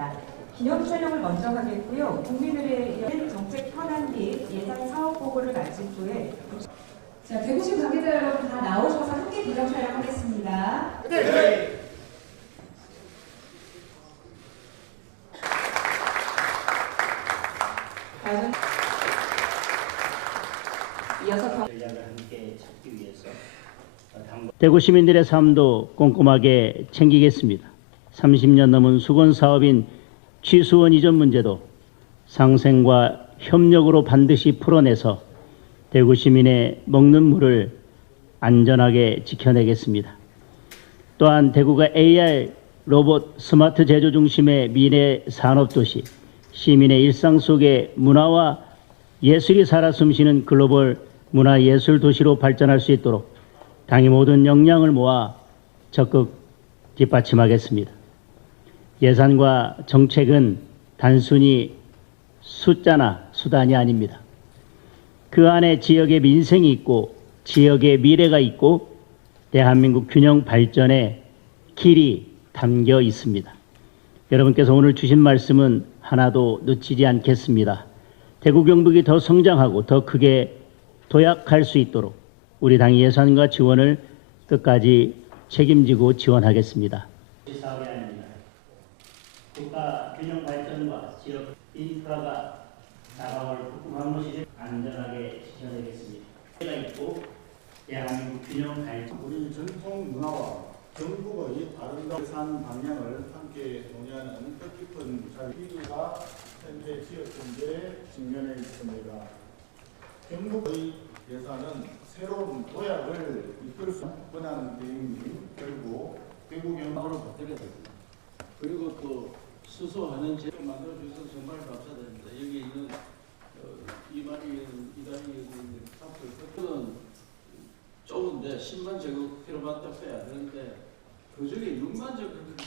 드리겠습니다. 기념 촬영을 먼저 하겠고요. 국민들의 이런 정책 현안 및 예산 사업 보고를 마친 후에 자, 대구시 관계자 여러분 다 나오셔서 함께 기념 촬영하겠습니다. 어, 당부 대구 시민들의 삶도 꼼꼼하게 챙기겠습니다. 30년 넘은 수건 사업인 취수원 이전 문제도 상생과 협력으로 반드시 풀어내서 대구 시민의 먹는 물을 안전하게 지켜내겠습니다. 또한 대구가 AR 로봇 스마트 제조 중심의 미래 산업 도시, 시민의 일상 속에 문화와 예술이 살아 숨쉬는 글로벌 문화 예술 도시로 발전할 수 있도록 당의 모든 역량을 모아 적극 뒷받침하겠습니다. 예산과 정책은 단순히 숫자나 수단이 아닙니다. 그 안에 지역의 민생이 있고 지역의 미래가 있고 대한민국 균형 발전의 길이 담겨 있습니다. 여러분께서 오늘 주신 말씀은 하나도 놓치지 않겠습니다. 대구 경북이 더 성장하고 더 크게 도약할 수 있도록 우리 당의 예산과 지원을 끝까지 책임지고 지원하겠습니다. 국가 균형 발전과 지역 인프라가 다가올 폭풍한 것이 안전하게 지켜내겠습니다. 가 있고 대한민국 균형 발전 우리 전통 문화와 전국의 아름다운 산 방향을 함께 논의하는 뜻깊은 자리가 현재 지역 경제에 직면해 있습니다. 경북의 예산은 새로운 도약을 이끌 수 뻔한 대행님 결국 대구 경북으로 바뀌게 됩니다. 그리고 또 수소하는 제를 만들어 주셔서 정말 감사드립니다. 여기 있는 이만희 의원, 이단희 의원, 그들은 좁은데 10만 제곱키로만 딱 빼야 되는데 그 중에 6만 제곱